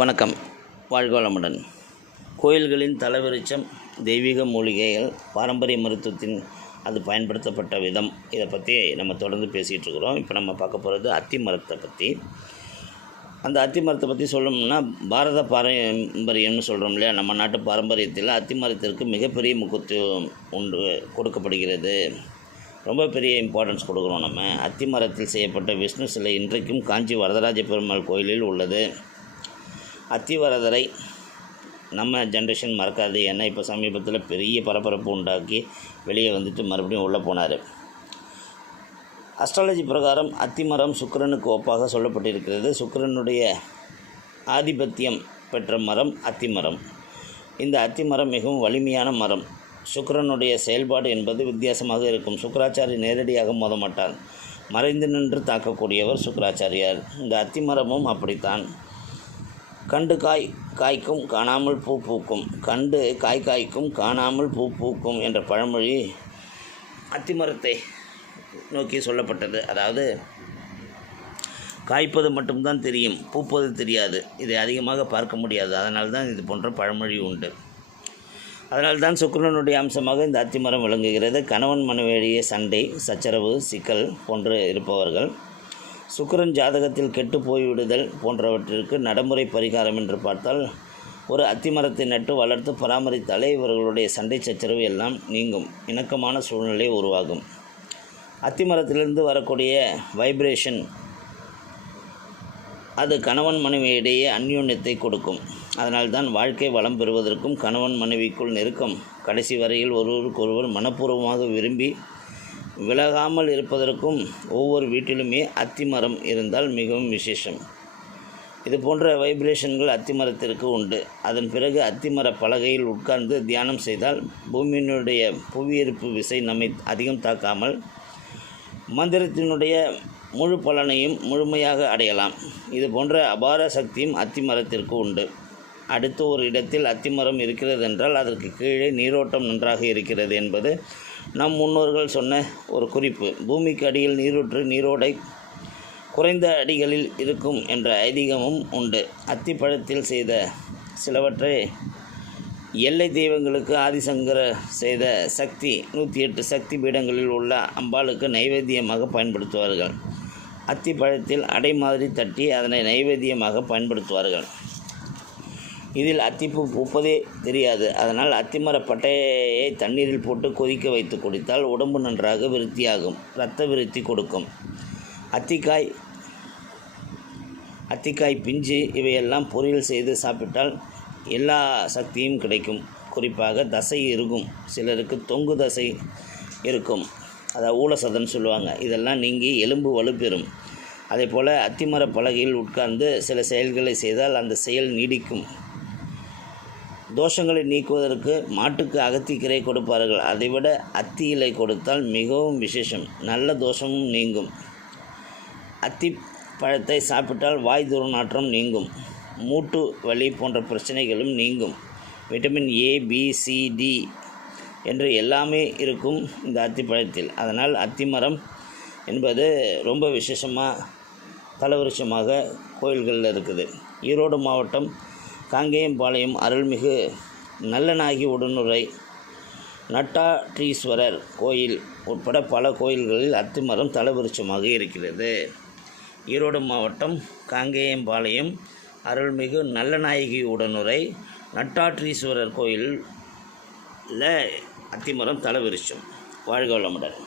வணக்கம். வாழ்க வளமுடன் கோயில்களின் தலைவிருச்சம் தெய்வீக மூலிகைகள் பாரம்பரிய மருத்துவத்தின் அது பயன்படுத்தப்பட்ட விதம். இதை பற்றி நம்ம தொடர்ந்து பேசிகிட்டு இருக்கிறோம். இப்போ நம்ம பார்க்க போகிறது அத்தி மரத்தை பற்றி அந்த அத்தி மரத்தை பற்றி சொல்லணும்னா பாரத பாரம்பரியம்னு சொல்கிறோம் இல்லையா? நம்ம நாட்டு பாரம்பரியத்தில் அத்தி மரத்திற்கு மிகப்பெரிய முக்கியத்துவம் உண்டு கொடுக்கப்படுகிறது. ரொம்ப பெரிய இம்பார்ட்டன்ஸ் கொடுக்குறோம் நம்ம. அத்தி மரத்தில் செய்யப்பட்ட விஷ்ணு சிலை இன்றைக்கும் காஞ்சி வரதராஜ பெருமாள் கோயிலில் உள்ளது. அத்திவரதரை நம்ம ஜென்ரேஷன் மறக்காது. ஏன்னா இப்போ சமீபத்தில் பெரிய பரபரப்பு உண்டாக்கி வெளியே வந்துட்டு மறுபடியும் உள்ளே போனார். அஸ்ட்ராலஜி பிரகாரம் அத்திமரம் சுக்கிரனுக்கு ஒப்பாக சொல்லப்பட்டிருக்கிறது. சுக்கிரனுடைய ஆதிபத்தியம் பெற்ற மரம் அத்திமரம். இந்த அத்திமரம் மிகவும் வலிமையான மரம். சுக்கிரனுடைய செயல்பாடு என்பது வித்தியாசமாக இருக்கும். சுக்கராச்சாரி நேரடியாக மோத மாட்டார் மறைந்து நின்று தாக்கக்கூடியவர் சுக்கராச்சாரியார். இந்த அத்திமரமும் அப்படித்தான். கண்டு காய் காய்க்கும் காணாமல் பூ பூக்கும். கண்டு காய் காய்க்கும் காணாமல் பூ பூக்கும் என்ற பழமொழி அத்திமரத்தை நோக்கி சொல்லப்பட்டது. அதாவது காய்ப்பது மட்டும்தான் தெரியும் பூப்பது தெரியாது. இதை அதிகமாக பார்க்க முடியாது. அதனால் தான் இது போன்ற பழமொழி உண்டு. அதனால்தான் சுக்கரனுடைய அம்சமாக இந்த அத்திமரம் விளங்குகிறது. கணவன் மனைவியிடையே சண்டை சச்சரவு சிக்கல் போன்று இருப்பவர்கள் சுக்கரன் ஜாதகத்தில் கெட்டு போய்விடுதல் போன்றவற்றிற்கு நடைமுறை பரிகாரம் என்று பார்த்தால் ஒரு அத்திமரத்தை நட்டு வளர்த்து பராமரித்தாலே இவர்களுடைய சண்டை சச்சரவு எல்லாம் நீங்கும். இணக்கமான சூழ்நிலை உருவாகும். அத்திமரத்திலிருந்து வரக்கூடிய வைப்ரேஷன் அது கணவன் மனைவியிடையே அந்யோன்யத்தை கொடுக்கும். அதனால்தான் வாழ்க்கை வளம் பெறுவதற்கும் கணவன் மனைவிக்குள் நெருக்கம் கடைசி வரையில் ஒருவருக்கொருவர் மனப்பூர்வமாக விரும்பி விலகாமல் இருப்பதற்கும் ஒவ்வொரு வீட்டிலுமே அத்திமரம் இருந்தால் மிகவும் விசேஷம். இது போன்ற வைப்ரேஷன்கள் அத்திமரத்திற்கு உண்டு. அதன் பிறகு அத்திமர பலகையில் உட்கார்ந்து தியானம் செய்தால் பூமியினுடைய புவியீர்ப்பு விசை நம்மை அதிகம் தாக்காமல் மந்திரத்தினுடைய முழு பலனையும் முழுமையாக அடையலாம். இது போன்ற அபார சக்தியும் அத்திமரத்திற்கு உண்டு. அடுத்த ஒரு இடத்தில் அத்திமரம் இருக்கிறது என்றால் அதற்கு கீழே நீரோட்டம் நன்றாக இருக்கிறது என்பது நம் முன்னோர்கள் சொன்ன ஒரு குறிப்பு பூமிக்கு அடியில் நீரூற்று நீரோடை குறைந்த அடிகளில் இருக்கும் என்ற ஐதீகமும் உண்டு. அத்திப்பழத்தில் செய்த சிலவற்றை எல்லை தெய்வங்களுக்கு ஆதிசங்கர செய்த சக்தி நூற்றி எட்டு சக்தி பீடங்களில் உள்ள அம்பாளுக்கு நைவேத்தியமாக பயன்படுத்துவார்கள். அத்திப்பழத்தில் அடை மாதிரி தட்டி அதனை நைவேத்தியமாக பயன்படுத்துவார்கள். இதில் அத்திப்பூ பூப்பதே தெரியாது. அதனால் அத்திமர பட்டையை தண்ணீரில் போட்டு கொதிக்க வைத்து குடித்தால் உடம்பு நன்றாக விருத்தியாகும். இரத்த விருத்தி கொடுக்கும். அத்திக்காய் அத்திக்காய் பிஞ்சு இவையெல்லாம் பொரியல் செய்து சாப்பிட்டால் எல்லா சக்தியும் கிடைக்கும். குறிப்பாக தசை இருக்கும். சிலருக்கு தொங்கு தசை இருக்கும். அதை ஊலசதன்னு சொல்லுவாங்க. இதெல்லாம் நீங்கி எலும்பு வலுப்பெறும் அதே போல் அத்திமர பலகையில் உட்கார்ந்து சில செயல்களை செய்தால் அந்த செயல் நீடிக்கும். தோஷங்களை நீக்குவதற்கு மாட்டுக்கு அகத்திக்கீரை கொடுப்பார்கள். அதைவிட அத்தி இலை கொடுத்தால் மிகவும் விசேஷம். நல்ல தோஷமும் நீங்கும். அத்தி பழத்தை சாப்பிட்டால் வாய் துர்நாற்றம் நீங்கும். மூட்டு வலி போன்ற பிரச்சனைகளும் நீங்கும். Vitamin A B C D என்று எல்லாமே இருக்கும் இந்த அத்திப்பழத்தில் அதனால் அத்திமரம் என்பது ரொம்ப விசேஷமாக தலவருஷமாக கோயில்களில் இருக்குது. ஈரோடு மாவட்டம் காங்கேயம்பாளையம் அருள்மிகு நல்லநாயகி உடனுரை நட்டாற்றீஸ்வரர் கோயில் உட்பட பல கோயில்களில் அத்திமரம் தலவிருட்சமாக இருக்கிறது. ஈரோடு மாவட்டம் காங்கேயம்பாளையம் அருள்மிகு நல்லநாயகி உடனுரை நட்டாற்றீஸ்வரர் கோயிலில் அத்திமரம் தலவிருட்சம். வாழ்க வளமுடன்.